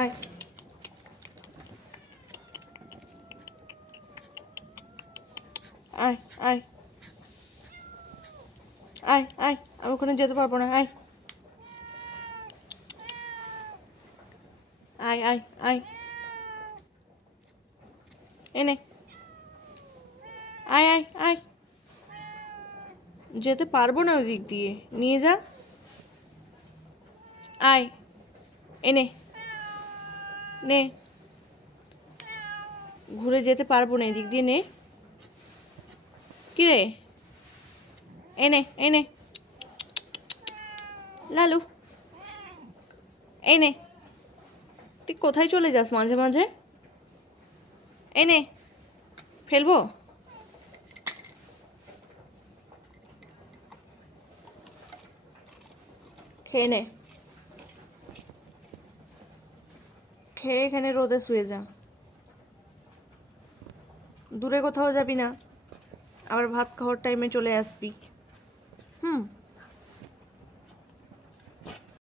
আয় আয় আয় আয় আয়, আমি ওখানে যেতে পারবো না। আয় আয় আয় আয়, এনে আয় আয় আয়, যেতে পারবো না ওই দিক দিয়ে, নিয়ে যা। আয় এনে নে, ঘুরে যেতে পারবো না এদিক দিয়ে, নে। কি রে, এনে এনে লালু, এনে, তুই কোথায় চলে যাস মাঝে মাঝে? এনে, ফেলবো? খেয়ে নে, খেয়ে এখানে রোদে শুয়ে যা, দূরে কোথাও যাবি না, আবার ভাত খাওয়ার টাইমে চলে আসবি।